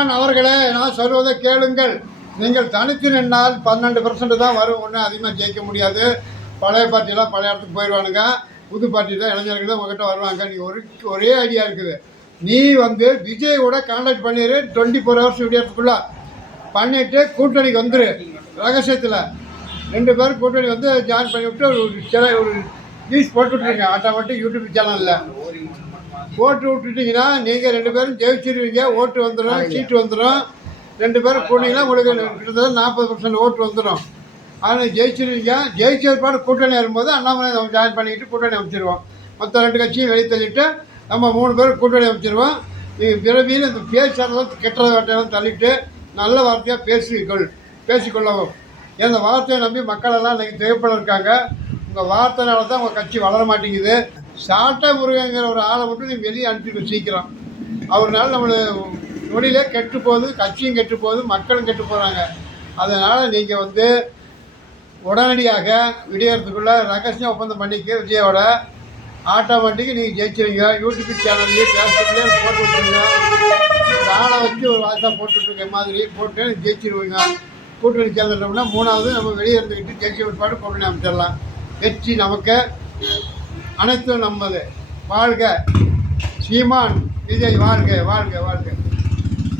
அவர்களே, நான் சொல்வதை கேளுங்கள். நீங்கள் தனித்து நின்னால் 12% தான் வரும். ஒன்றும் அதிகமாக ஜெயிக்க முடியாது. பழைய பார்ட்டியெல்லாம் பழைய இடத்துக்கு போயிடுவானுங்க. புது பார்ட்டி தான் இளைஞர்கள் தான் உங்ககிட்ட வருவாங்க. நீ ஒரே ஐடியா இருக்குது. நீ விஜயோட கான்டாக்ட் பண்ணிடு. 24 ஹவர்ஸ் விடியறதுக்குள்ள பண்ணிவிட்டு கூட்டணிக்கு வந்துரு. ரகசியத்தில் 2 பேரும் கூட்டணி ஜாயின் பண்ணிவிட்டு ஒரு நியூஸ் போட்டு விட்ருங்க. ஆட்டோமேட்டிக் யூடியூப் சேனலில் போட்டு விட்டுட்டிங்கன்னா நீங்கள் 2 பேரும் ஜெயிச்சிருவீங்க. ஓட்டு வந்துடும், சீட்டு வந்துடும். 2 பேரும் போனீங்கன்னா உங்களுக்கு கிட்டத்தட்ட 40% ஓட்டு வந்துடும். அதில் ஜெயிச்சிருவீங்க. ஜெயிச்சப்பாடு கூட்டணி வரும்போது அண்ணாமலை நம்ம ஜாயின் பண்ணிக்கிட்டு கூட்டணி அமைச்சிருவோம். மற்ற 2 கட்சியும் வெளியே தள்ளிட்டு நம்ம 3 பேரும் கூட்டணி அமைச்சிருவோம். விரைவில் இந்த பேசுறதெல்லாம் கெட்ட வார்த்தையெல்லாம் தள்ளிட்டு நல்ல வார்த்தையாக பேசிக்கொள்ளவும். இந்த வார்த்தையை நம்பி மக்களெல்லாம் இன்றைக்கி தேவைப்பட இருக்காங்க. உங்கள் வார்த்தைனால தான் உங்கள் கட்சி வளர மாட்டேங்குது. சாட்டை முருகங்கிற ஒரு ஆளை மட்டும் நீ வெளியே அனுப்பிட்டு சீக்கிரம். அவர்னால நம்மளை நொடியிலே கெட்டு போகுது, கட்சியும் கெட்டு போகுது, மக்களும் கெட்டு போகிறாங்க. அதனால் நீங்கள் உடனடியாக விடியறதுக்குள்ளே ரகசியம் ஒப்பந்தம் பண்ணிக்க விஜயோட. ஆட்டோமேட்டிக்கு நீங்கள் ஜெயிச்சிருங்க. யூடியூப் சேனல்லையும் ஃபேஸ்புக்லேயே போட்டு விட்டுருங்க. ஆளை வச்சு ஒரு வாய்ஸாக போட்டுட்ருக்க மாதிரி போட்டு ஜெயிச்சிருவீங்க. கூட்டணி சேர்ந்துட்டோம்னா 3வது நம்ம வெளியே இருந்துக்கிட்டு ஜெயிச்ச பிற்பாடு கூட்டணி அமைச்சிடலாம். வெற்றி நமக்கு, அனைத்தும் நம்மது. வாழ்க சீமான் விஜய், வாழ்க வாழ்க வாழ்க.